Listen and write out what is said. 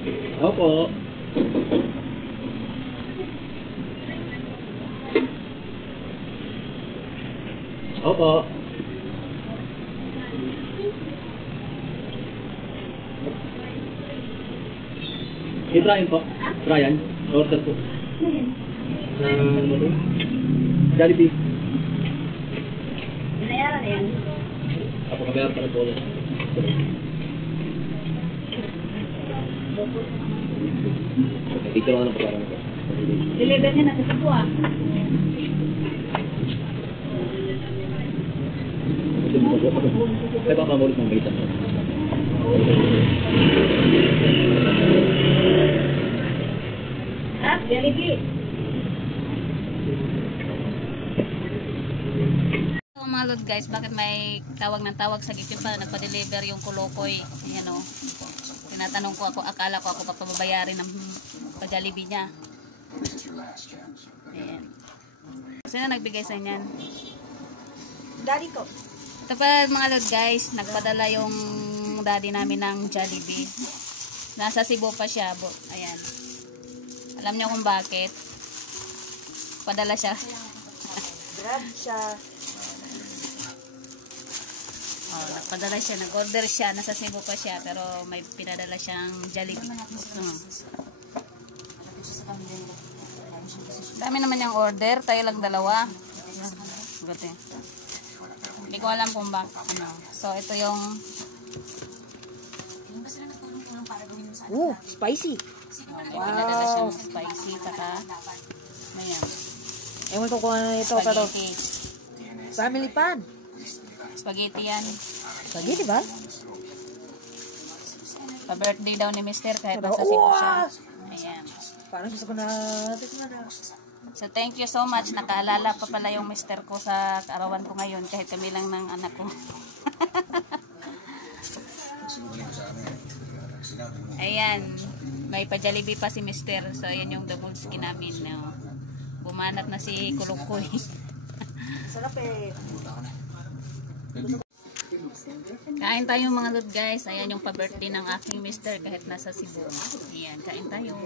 Opo. Opo. I-Brian po. Brian, order po. Jollibee. Binayaran na yan. Apo, kabayaran pa rin po ulit. Dito lang ang parang ko. Deliver niya na sa Cebu ah. Ay, baka mamulit ng baitan mo. Ah, Jollibee. So, mga lord guys, bakit may tawag ng tawag sa gitip pa nagpa-deliver yung Kolokoy? Ayan o. Tinatanong ko ako, akala ko ako papabayarin ng pa-Jollibee niya. Ayan. Sino nagbigay sa inyan? Daddy ko. Ito pa mga lord guys, nagpadala yung daddy namin ng Jollibee. Nasa Cebu pa siya. Ayan. Alam niyo kung bakit? Padala siya. Grab siya. Oh, nagpadala siya, nag-order siya, nasa Cebu pa siya, pero may pinadala siyang Jollibee. Dami naman yung order, tayo lang dalawa. Gati. Hindi ko alam kung bakit. Ano. So, ito yung... Spicy. May pinadala siyang spicy, taka... Ayan. Ewan ko kung ano ito, pero Spaghetti. family pan. Spaghetti yan. Spaghetti ba? Pa-birthday daw ni Mr. kahit nasa Cebu siya. Ayan. Parang gusto ko na tikman na. So, thank you so much. Nakaalala pa pala yung Mr. ko sa kaarawan ko ngayon kahit kami lang ng anak ko. Ayan. May pa-Jollibee pa si Mr. So, ayan yung double skin namin. No? Bumanat na si Kulukoy. Sarap eh. Kain tayo mga lord guys. Ayan yung pa-birthday ng aking Mr. kahit nasa Cebu. Ayan, kain tayo.